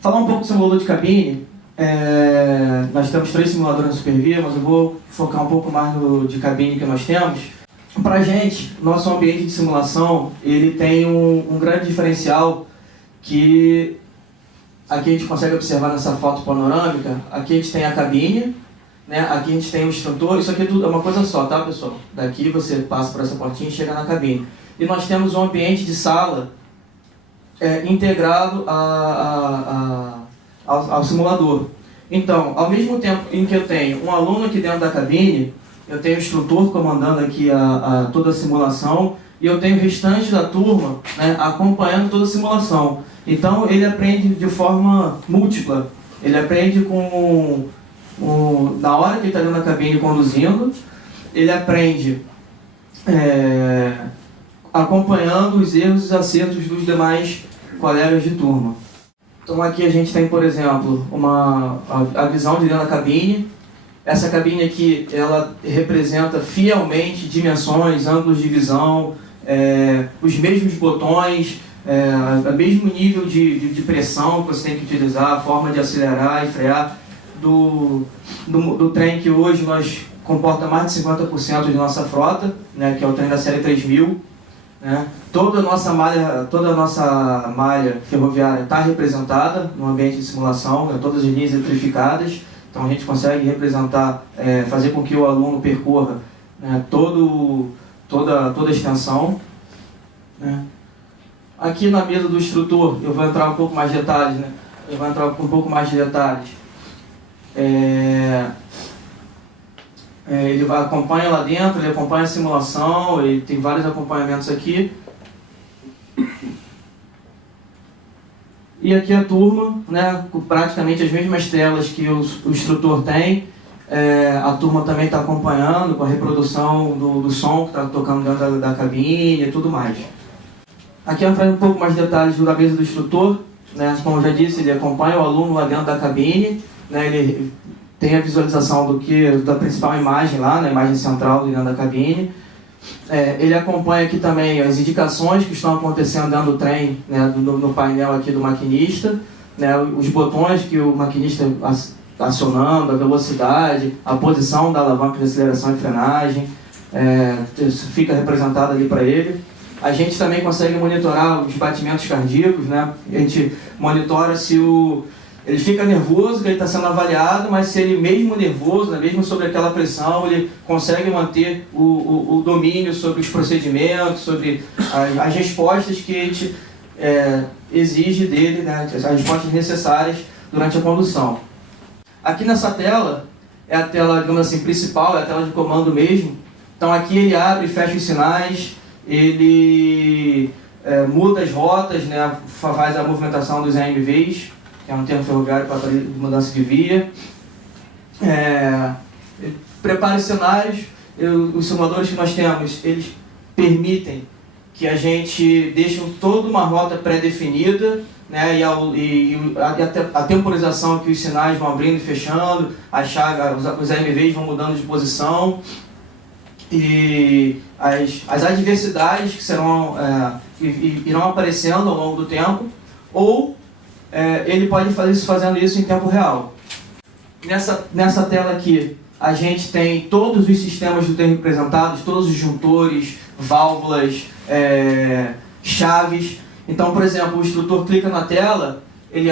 Falar um pouco do simulador de cabine. Nós temos 3 simuladores na Supervia, mas eu vou focar um pouco mais no de cabine que nós temos. Para a gente, nosso ambiente de simulação, ele tem um grande diferencial que aqui a gente consegue observar nessa foto panorâmica. Aqui a gente tem a cabine, né? Aqui a gente tem o instrutor. Isso aqui é uma coisa só, tá, pessoal? Daqui você passa por essa portinha e chega na cabine. E nós temos um ambiente de sala integrado ao simulador. Então, ao mesmo tempo em que eu tenho um aluno aqui dentro da cabine, eu tenho o instrutor comandando aqui toda a simulação, e eu tenho o restante da turma, né, acompanhando toda a simulação. Então, ele aprende de forma múltipla. Ele aprende na hora que ele está dentro da cabine conduzindo, ele aprende acompanhando os erros e os acertos dos demais colegas de turma. Então aqui a gente tem, por exemplo, a visão de dentro da cabine. Essa cabine aqui, ela representa fielmente dimensões, ângulos de visão, os mesmos botões, o mesmo nível de pressão que você tem que utilizar, a forma de acelerar e frear do trem que hoje nós comporta mais de 50% de nossa frota, né, que é o trem da série 3000. Né? Toda a nossa malha ferroviária está representada no ambiente de simulação, né? Todas as linhas eletrificadas, então a gente consegue representar, fazer com que o aluno percorra, né, toda a extensão. Né? Aqui na mesa do instrutor, eu vou entrar um pouco mais de detalhes, né? Ele acompanha lá dentro, ele acompanha a simulação, ele tem vários acompanhamentos aqui. E aqui a turma, né, com praticamente as mesmas telas que o instrutor tem. A turma também está acompanhando com a reprodução do som que está tocando dentro da cabine e tudo mais. Aqui eu entrar um pouco mais de detalhes da mesa do instrutor. Né, como eu já disse, ele acompanha o aluno lá dentro da cabine. Né, ele tem a visualização da principal imagem lá, na imagem central dentro da cabine. Ele acompanha aqui também as indicações que estão acontecendo dentro do trem, né, no painel aqui do maquinista, né, os botões que o maquinista está acionando, a velocidade, a posição da alavanca de aceleração e frenagem, isso fica representado ali para ele. A gente também consegue monitorar os batimentos cardíacos, né? A gente monitora se ele fica nervoso, que ele está sendo avaliado, mas se ele mesmo nervoso, né, mesmo sobre aquela pressão, ele consegue manter o domínio sobre os procedimentos, sobre as respostas que a gente exige dele, né, as respostas necessárias durante a condução. Aqui nessa tela, é a tela, digamos assim, principal, é a tela de comando mesmo. Então aqui ele abre e fecha os sinais, ele muda as rotas, né, faz a movimentação dos AMVs, que é um termo ferroviário para mudança de via. Prepara os cenários. Os simuladores que nós temos, eles permitem que a gente deixe toda uma rota pré-definida, né, e a temporização que os sinais vão abrindo e fechando, os AMVs vão mudando de posição, e as adversidades que irão aparecendo ao longo do tempo, ou ele pode fazer fazendo isso em tempo real. Nessa tela aqui, a gente tem todos os sistemas do trem representados, todos os disjuntores, válvulas, chaves. Então, por exemplo, o instrutor clica na tela, ele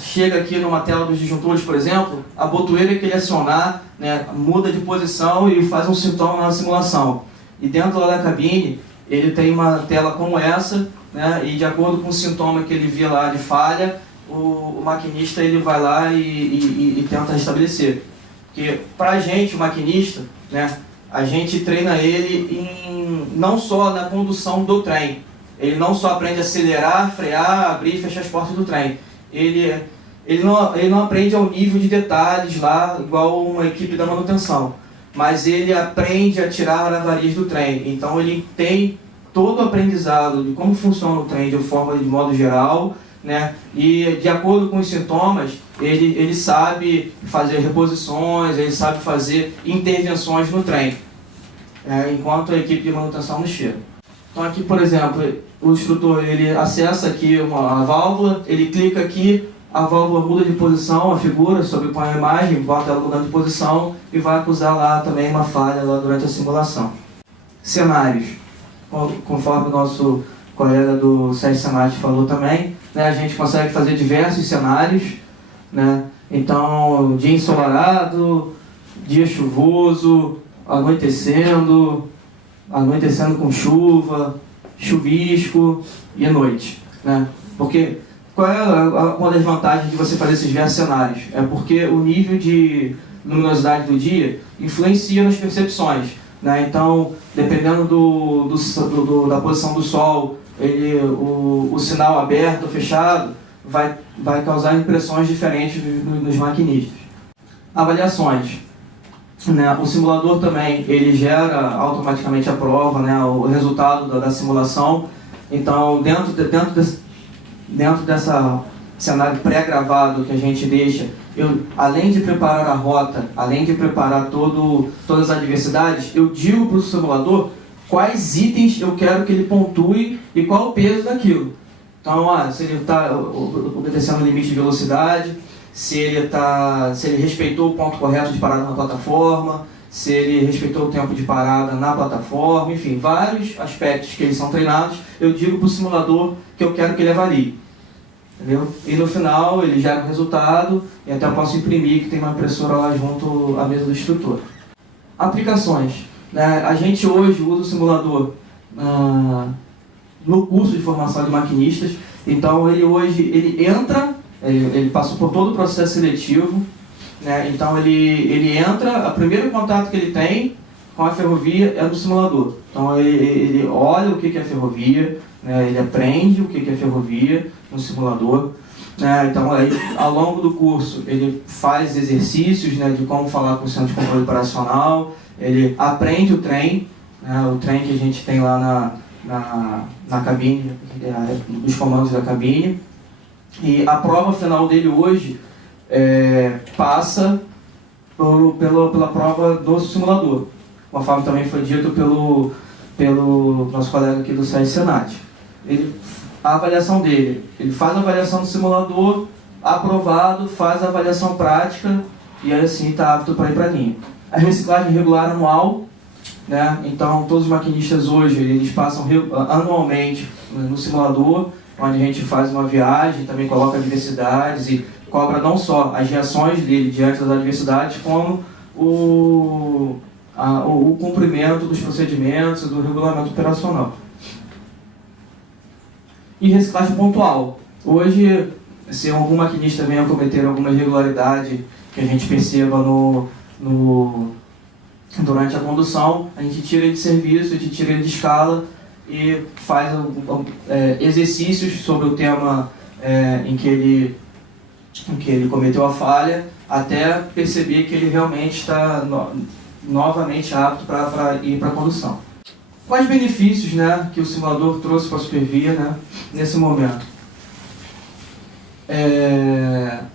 chega aqui numa tela dos disjuntores, por exemplo, a botoeira que ele acionar, né, muda de posição e faz um sintoma na simulação. E dentro lá da cabine, ele tem uma tela como essa, né, e de acordo com o sintoma que ele vê lá de falha, o maquinista ele vai lá e tenta restabelecer. Porque para a gente, o maquinista, né, a gente treina ele não só na condução do trem. Ele não só aprende a acelerar, frear, abrir e fechar as portas do trem. Ele não aprende ao nível de detalhes lá, igual uma equipe da manutenção. Mas ele aprende a tirar avarias do trem. Então ele tem todo o aprendizado de como funciona o trem de modo geral, né? E de acordo com os sintomas, ele sabe fazer reposições, ele sabe fazer intervenções no trem, enquanto a equipe de manutenção não chega. Então aqui, por exemplo, o instrutor ele acessa aqui a válvula, ele clica aqui, a válvula muda de posição, a figura sobrepõe a imagem, bota ela mudando de posição e vai acusar lá também uma falha lá durante a simulação. Cenários. Conforme o nosso colega do SESC Senat falou também, né, a gente consegue fazer diversos cenários, né? Então, dia ensolarado, dia chuvoso, anoitecendo com chuva, chuvisco e à noite, né? Porque qual é uma das vantagens de você fazer esses diversos cenários? É porque o nível de luminosidade do dia influencia nas percepções, né? Então, dependendo da posição do sol, o sinal aberto ou fechado vai causar impressões diferentes nos maquinistas. Avaliações. Né? O simulador também ele gera automaticamente a prova, né? O resultado da simulação. Então, dentro dessa cenário pré-gravado que a gente deixa, além de preparar a rota, além de preparar todas as adversidades, eu digo para o simulador quais itens eu quero que ele pontue e qual o peso daquilo. Então, se ele está obedecendo o limite de velocidade, se ele respeitou o ponto correto de parada na plataforma, se ele respeitou o tempo de parada na plataforma, enfim, vários aspectos que eles são treinados, eu digo para o simulador que eu quero que ele avalie. Entendeu? E no final ele gera o resultado e até eu posso imprimir, que tem uma impressora lá junto à mesa do instrutor. Aplicações. Né? A gente hoje usa o simulador no curso de formação de maquinistas, então ele entra, ele passou por todo o processo seletivo, né? Então ele entra, o primeiro contato que ele tem com a ferrovia é no simulador. Então ele olha o que é a ferrovia, né? Ele aprende o que é a ferrovia no simulador. Então, aí, ao longo do curso, ele faz exercícios, né, de como falar com o centro de controle operacional, ele aprende o trem, né, o trem que a gente tem lá na cabine, dos comandos da cabine. E a prova final dele hoje passa pela prova do simulador, conforme também foi dito pelo nosso colega aqui do SESC Senat. A avaliação dele, ele faz a avaliação do simulador, aprovado, faz a avaliação prática e aí assim está apto para ir para a linha. A reciclagem regular anual, né? Então todos os maquinistas hoje eles passam anualmente no simulador, onde a gente faz uma viagem, também coloca adversidades e cobra não só as reações dele diante das adversidades, como o cumprimento dos procedimentos e do regulamento operacional. E reciclagem pontual. Hoje, se algum maquinista venha cometer alguma irregularidade que a gente perceba durante a condução, a gente tira ele de serviço, a gente tira ele de escala e faz exercícios sobre o tema em que ele cometeu a falha, até perceber que ele realmente está novamente apto para ir para a condução. Quais benefícios, né, que o simulador trouxe para a Supervia, né, nesse momento?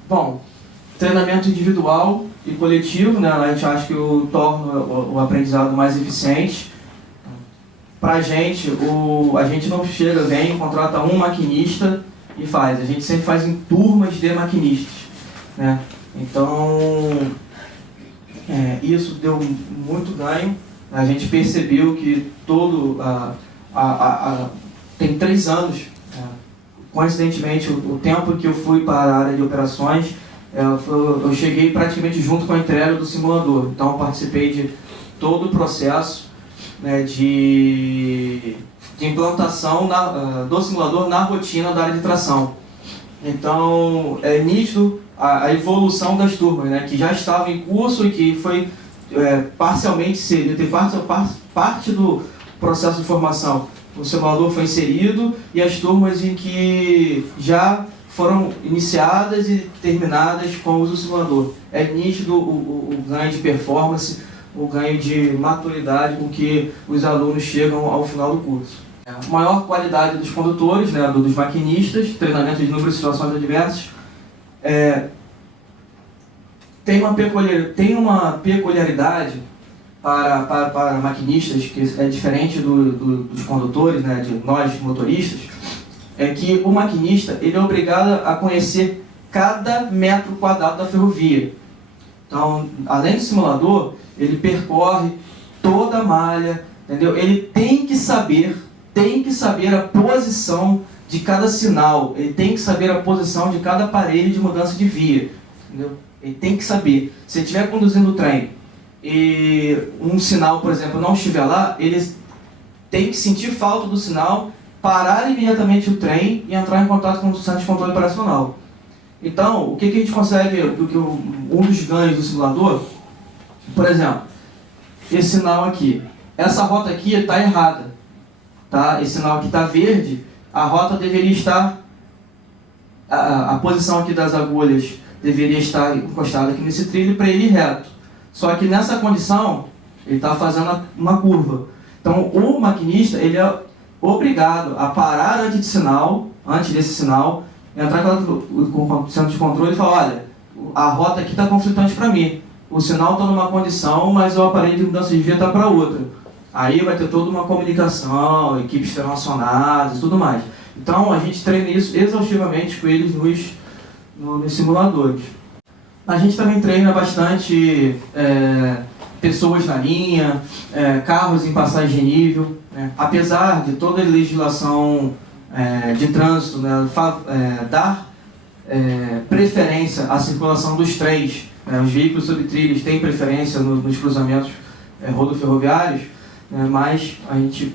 Bom, treinamento individual e coletivo, né, a gente acha que torna o aprendizado mais eficiente. Para a gente não vem, contrata um maquinista e faz. A gente sempre faz em turmas de maquinistas, né? Então, isso deu muito ganho. A gente percebeu que tem 3 anos, coincidentemente, o tempo que eu fui para a área de operações, eu cheguei praticamente junto com a entrega do simulador. Então, eu participei de todo o processo, né, de implantação do simulador na rotina da área de tração. Então, é nítido a evolução das turmas, né, que já estavam em curso e que foi parcialmente inserido, tem parte do processo de formação. O simulador foi inserido e as turmas em que já foram iniciadas e terminadas com o uso do simulador. É nítido o ganho de performance, o ganho de maturidade com que os alunos chegam ao final do curso. Maior qualidade dos condutores, né, dos maquinistas, treinamento de número de situações adversas. Tem uma peculiaridade para maquinistas que é diferente dos condutores, né, de nós motoristas, é que o maquinista ele é obrigado a conhecer cada metro quadrado da ferrovia. Então, além do simulador, ele percorre toda a malha, entendeu? Ele tem que saber a posição de cada sinal, ele tem que saber a posição de cada aparelho de mudança de via, entendeu? Ele tem que saber. Se ele estiver conduzindo o trem e um sinal, por exemplo, não estiver lá, ele tem que sentir falta do sinal, parar imediatamente o trem e entrar em contato com o centro de controle operacional. Então, o que a gente consegue, um dos ganhos do simulador, por exemplo, esse sinal aqui, essa rota aqui está errada, tá? Esse sinal aqui está verde, a rota deveria estar, a posição aqui das agulhas deveria estar encostada aqui nesse trilho para ele ir reto. Só que nessa condição, ele está fazendo uma curva. Então, o maquinista, ele é obrigado a parar antes desse sinal, entrar com o centro de controle e falar, olha, a rota aqui está conflitante para mim. O sinal está numa condição, mas o aparelho de mudança de via está para outra. Aí vai ter toda uma comunicação, equipes relacionadas e tudo mais. Então, a gente treina isso exaustivamente com eles nos simuladores. A gente também treina bastante pessoas na linha, carros em passagem de nível. Né? Apesar de toda a legislação de trânsito, né, dar preferência à circulação dos trens, os veículos sobre trilhos têm preferência nos cruzamentos rodoferroviários, mas a gente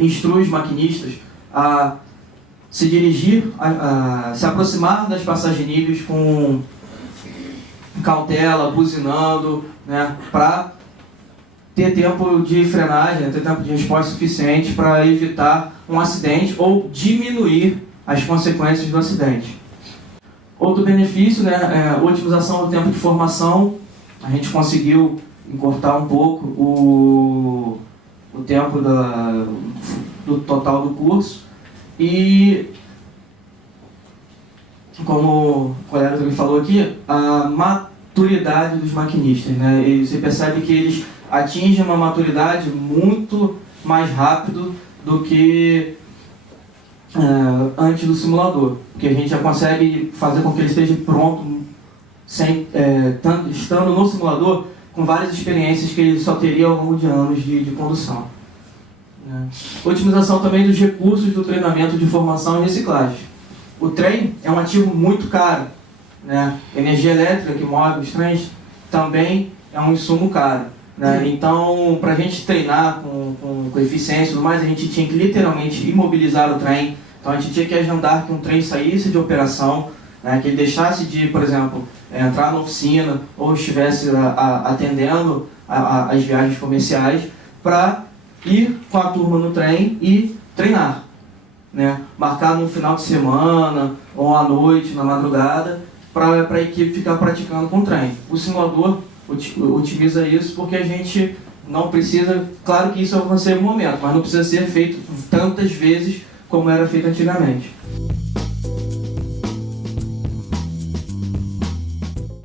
instrui os maquinistas a se dirigir, a se aproximar das passagens de níveis com cautela, buzinando, né, para ter tempo de frenagem, ter tempo de resposta suficiente para evitar um acidente ou diminuir as consequências do acidente. Outro benefício, né, é a otimização do tempo de formação. A gente conseguiu encurtar um pouco o tempo do total do curso. E, como o colega também falou aqui, a maturidade dos maquinistas. Né? E você percebe que eles atingem uma maturidade muito mais rápido do que antes do simulador, porque a gente já consegue fazer com que ele esteja pronto, estando no simulador, com várias experiências que ele só teria ao longo de anos de condução. Né? Otimização também dos recursos do treinamento de formação e reciclagem. O trem é um ativo muito caro. Né? Energia elétrica que move os trens também é um insumo caro. Né? Então, para a gente treinar com eficiência e tudo mais, a gente tinha que literalmente imobilizar o trem. Então, a gente tinha que agendar que um trem saísse de operação, né? Que ele deixasse de, por exemplo, entrar na oficina ou estivesse atendendo as viagens comerciais para ir com a turma no trem e treinar. Né? Marcar no final de semana ou à noite, na madrugada, para a equipe ficar praticando com o trem. O simulador otimiza isso porque a gente não precisa, claro que isso vai acontecer em um momento, mas não precisa ser feito tantas vezes como era feito antigamente.